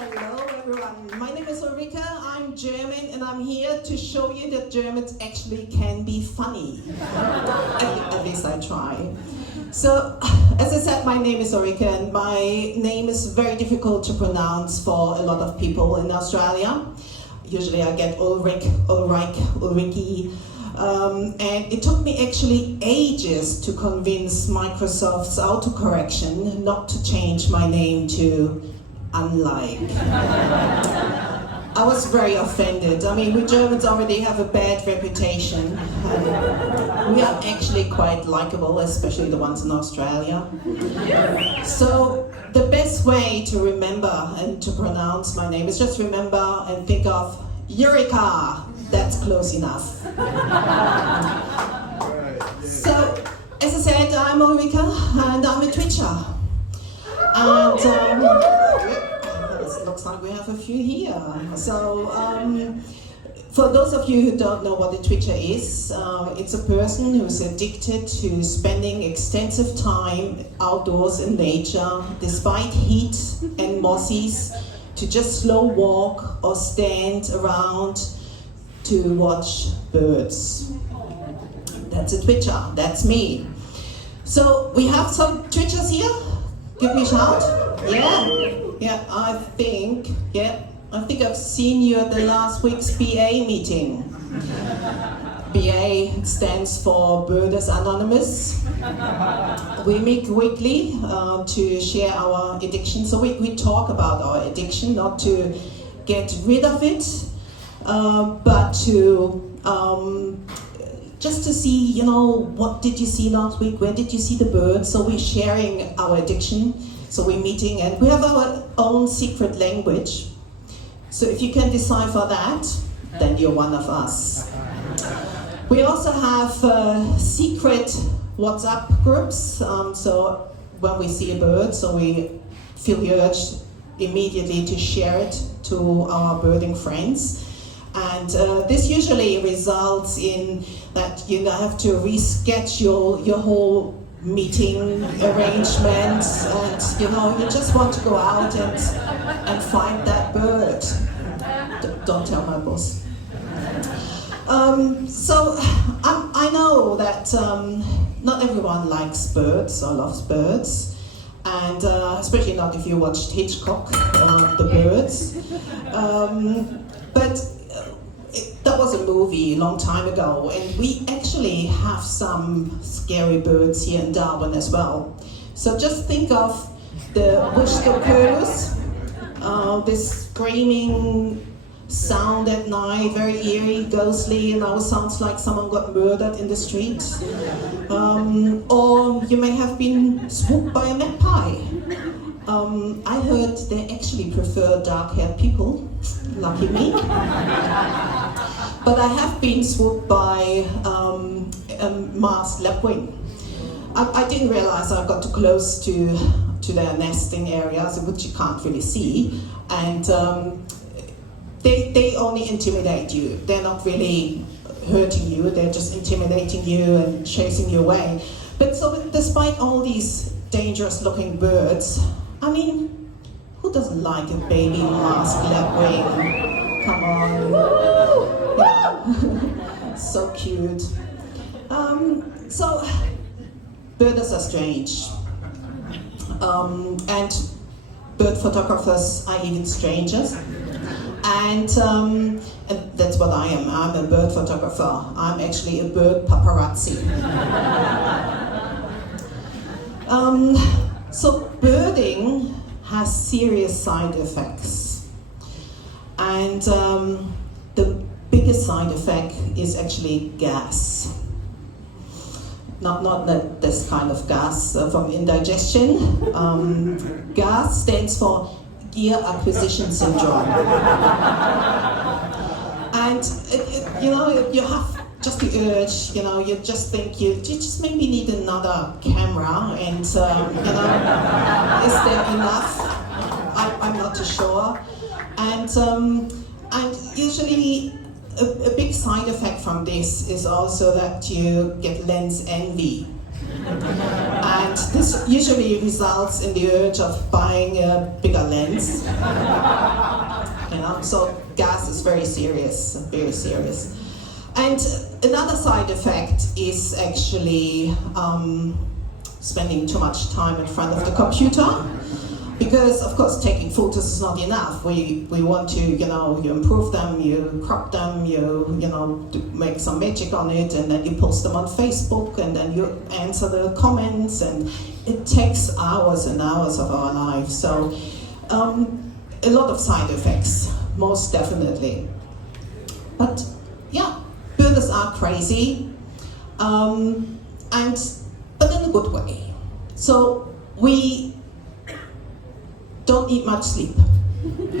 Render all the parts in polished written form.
Hello everyone, my name is Ulrike, I'm German and I'm here to show you that Germans actually can be funny. At least I try. So, as I said, my name is Ulrike and my name is very difficult to pronounce for a lot of people in Australia. Usually I get Ulrike, Ulrike. And it took me actually ages to convince Microsoft's autocorrection not to change my name to unlike. I was very offended. I mean, we Germans already have a bad reputation. We are actually quite likable, especially the ones in Australia. So the best way to remember and to pronounce my name is just remember and think of Eureka. That's close enough. So, as I said, I'm Ulrike and I'm a Twitcher. And it looks like we have a few here. So, for those of you who don't know what a Twitcher is, it's a person who's addicted to spending extensive time outdoors in nature, despite heat and mosses, to just slow walk or stand around to watch birds. That's a Twitcher, that's me. So we have some Twitchers here. Give me a shout. Yeah, I think I've seen you at the last week's BA meeting. BA stands for Birders Anonymous. We meet weekly to share our addiction. So we talk about our addiction, not to get rid of it, but to just to see, what did you see last week? Where did you see the birds? So we're sharing our addiction. So we're meeting and we have our own secret language. So if you can decipher that, then you're one of us. We also have secret WhatsApp groups. So when we see a bird, so we feel the urge immediately to share it to our birding friends. And this usually results in that you have to reschedule your whole meeting arrangements, and you just want to go out and find that bird. Don't tell my boss. So I know that not everyone likes birds or loves birds, and especially not if you watched Hitchcock, The Birds. But that was a movie a long time ago, and we actually have some scary birds here in Darwin as well. So just think of the Wuschkopulus, this screaming sound at night, very eerie, ghostly, and always sounds like someone got murdered in the street. Or you may have been swooped by a magpie. I heard they actually prefer dark-haired people, lucky me. But I have been swooped by a masked lapwing. I didn't realize I got too close to their nesting areas, which you can't really see, and they only intimidate you. They're not really hurting you, they're just intimidating you and chasing you away. But so despite all these dangerous looking birds, I mean, who doesn't like a baby masked lapwing? Come on. Yeah. So cute. So birders are strange. And bird photographers are even strangers. And that's what I am. I'm a bird photographer. I'm actually a bird paparazzi. So birding has serious side effects. And the biggest side effect is actually gas. Not this kind of gas from indigestion. GAS stands for gear acquisition syndrome. And you have just the urge, you just think you just maybe need another camera, and is there enough? I'm not too sure. And usually a big side effect from this is also that you get lens envy. And And this usually results in the urge of buying a bigger lens. So gas is very serious, very serious. And another side effect is actually spending too much time in front of the computer. Because, of course, taking photos is not enough. We want to, you improve them, you crop them, you make some magic on it, and then you post them on Facebook, and then you answer the comments, and it takes hours and hours of our lives. So, a lot of side effects, most definitely. But, yeah, birders are crazy, but in a good way. So, we don't need much sleep,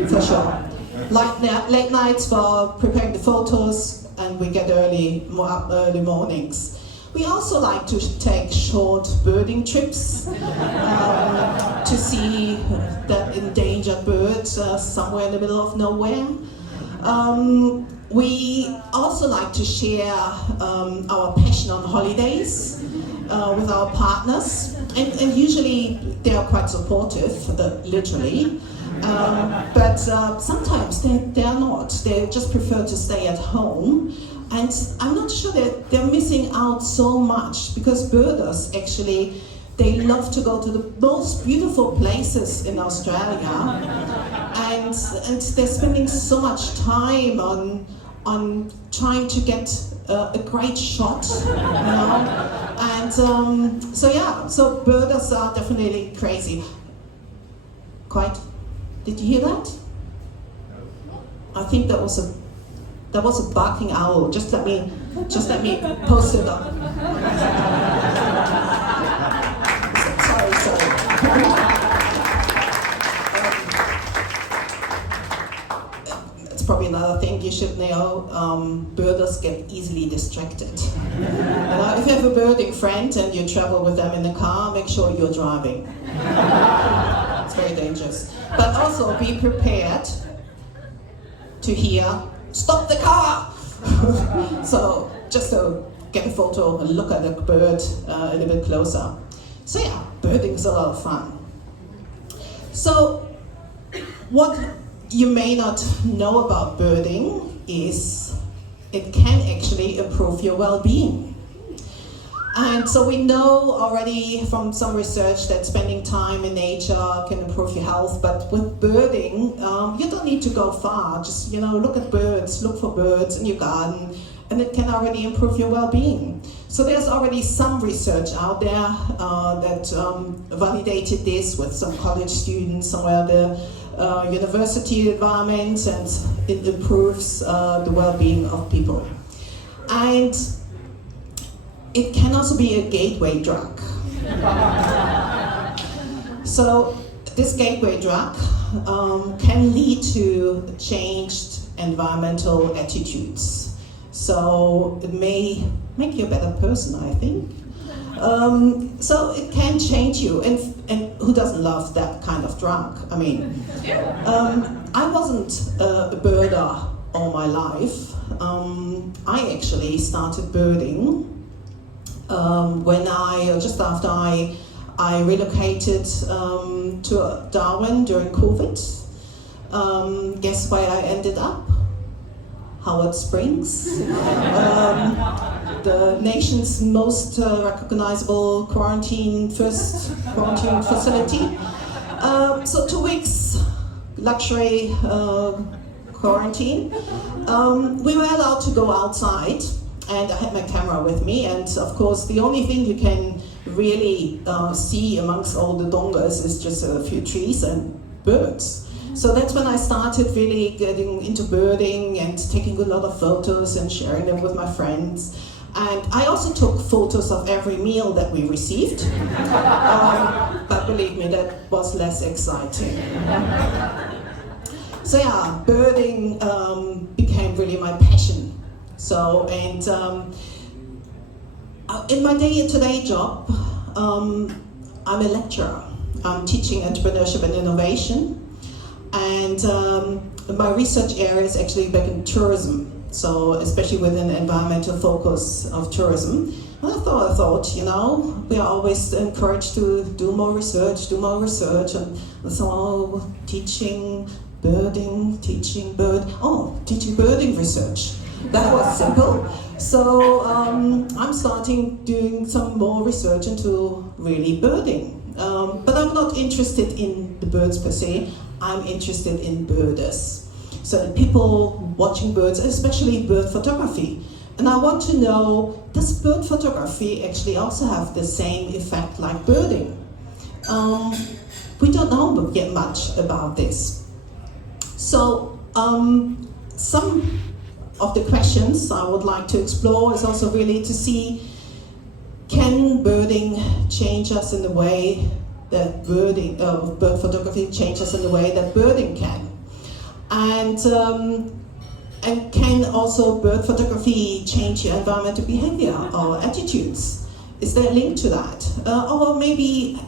for sure. Late nights for preparing the photos, and we get early mornings. We also like to take short birding trips to see that endangered birds somewhere in the middle of nowhere. We also like to share our passion on holidays with our partners, and usually they are quite supportive, literally, but sometimes they are not. They just prefer to stay at home, and I'm not sure that they're missing out so much, because birders actually, they love to go to the most beautiful places in Australia, and they're spending so much time on trying to get a great shot, and so birders are definitely crazy. Quite? Did you hear that? I think that was a barking owl. Just let me post it up. Sorry. Probably another thing you should know, birders get easily distracted. If you have a birding friend and you travel with them in the car, make sure you're driving. It's very dangerous. But also be prepared to hear, "Stop the car!" So just to get a photo and look at the bird a little bit closer. So yeah, birding is a lot of fun. So what you may not know about birding is it can actually improve your well-being. And so we know already from some research that spending time in nature can improve your health, but with birding, you don't need to go far. Just, look at birds, look for birds in your garden, and it can already improve your well-being. So there's already some research out there that validated this with some college students, somewhere the university environment, and it improves the well-being of people. And it can also be a gateway drug. So this gateway drug can lead to changed environmental attitudes. So it may make you a better person, I think. So it can change you, and who doesn't love that kind of drug? I mean, I wasn't a birder all my life. I actually started birding when just after I relocated to Darwin during COVID. Guess where I ended up? Howard Springs, the nation's most recognizable first quarantine facility. So 2 weeks luxury quarantine. We were allowed to go outside, and I had my camera with me, and of course the only thing you can really see amongst all the dongas is just a few trees and birds. So that's when I started really getting into birding and taking a lot of photos and sharing them with my friends. And I also took photos of every meal that we received. But believe me, that was less exciting. So yeah, birding became really my passion. So, and in my day-to-day job, I'm a lecturer. I'm teaching entrepreneurship and innovation. And my research area is actually back in tourism, so especially with an environmental focus of tourism. I thought, you know, we are always encouraged to do more research, and so teaching birding research. That was simple. So I'm starting doing some more research into really birding. But I'm not interested in the birds per se, I'm interested in birders. So the people watching birds, especially bird photography. And I want to know, does bird photography actually also have the same effect like birding? We don't know yet much about this. So some of the questions I would like to explore is also really to see, can birding change us in the way that bird photography changes in the way that birding can? And can also bird photography change your environmental behavior or attitudes? Is there a link to that? Or maybe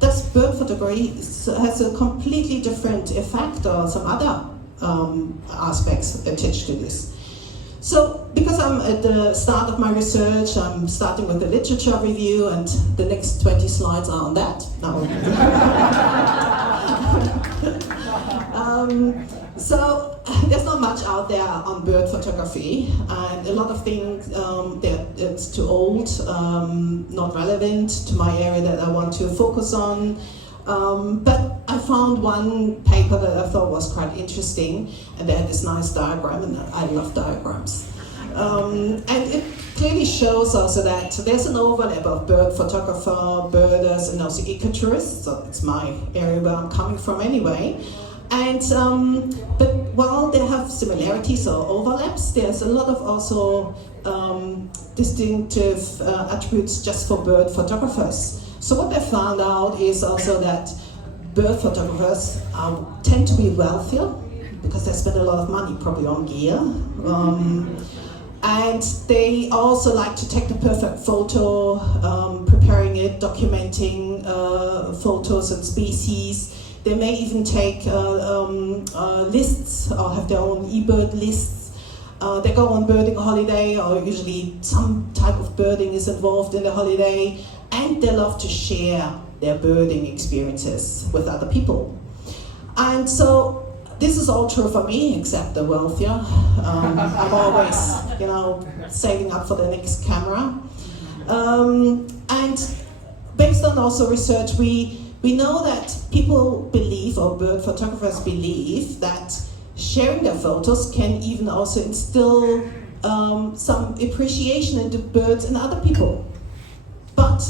does bird photography has a completely different effect or some other aspects attached to this? So, because I'm at the start of my research, I'm starting with a literature review, and the next 20 slides are on that. Now. So there's not much out there on bird photography, and a lot of things that it's too old, not relevant to my area that I want to focus on. But I found one paper that I thought was quite interesting, and they had this nice diagram, and I love diagrams. And it clearly shows also that there's an overlap of bird photographer, birders, and also ecotourists. So it's my area where I'm coming from anyway. And but while they have similarities or overlaps, there's a lot of also distinctive attributes just for bird photographers. So what I found out is also that bird photographers tend to be wealthier because they spend a lot of money probably on gear. And they also like to take the perfect photo, preparing it, documenting photos and species. They may even take lists or have their own eBird lists. They go on birding holiday, or usually some type of birding is involved in the holiday, and they love to share their birding experiences with other people. And so this is all true for me, except the wealthier. I'm always, you know, saving up for the next camera. And based on also research, we know that people believe, or bird photographers believe, that sharing their photos can even also instill some appreciation into birds and other people. But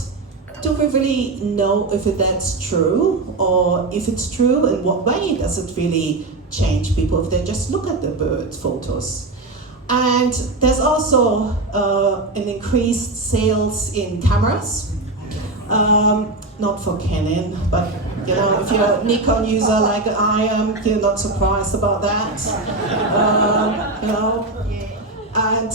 do we really know if that's true? Or if it's true, in what way does it really change people if they just look at the bird photos? And there's also an increased sales in cameras. Not for Canon, but you know, if you're a Nikon user like I am, you're not surprised about that. You know, and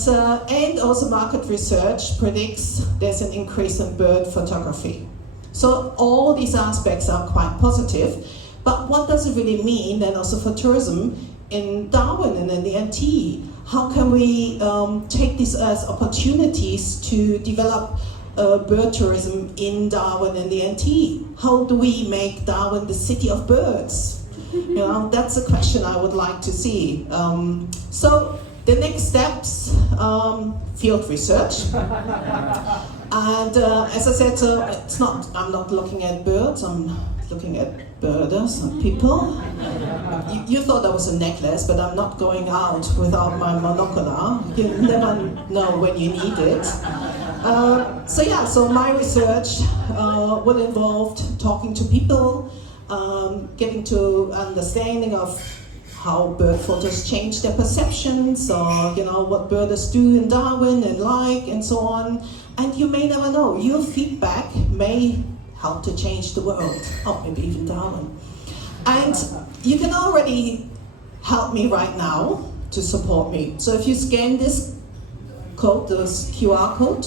also market research predicts there's an increase in bird photography. So all these aspects are quite positive, but what does it really mean then also for tourism in Darwin and in the NT? How can we take this as opportunities to develop bird tourism in Darwin and the NT? How do we make Darwin the city of birds? You know, that's a question I would like to see. So the next steps, field research. And as I said, I'm not looking at birds, I'm looking at birders and people. You thought that was a necklace, but I'm not going out without my monocular. You never know when you need it. So my research will involve talking to people, getting to understanding of how bird photos change their perceptions, or you know what birders do in Darwin and and so on. And you may never know, your feedback may help to change the world, or maybe even Darwin. And you can already help me right now to support me. So if you scan this code, this QR code,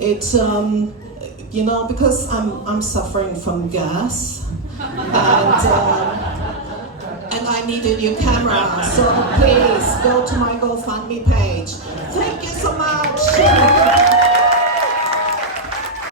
it's you know, because I'm suffering from gas, and I need a new camera, so please go to my GoFundMe page. Thank you so much.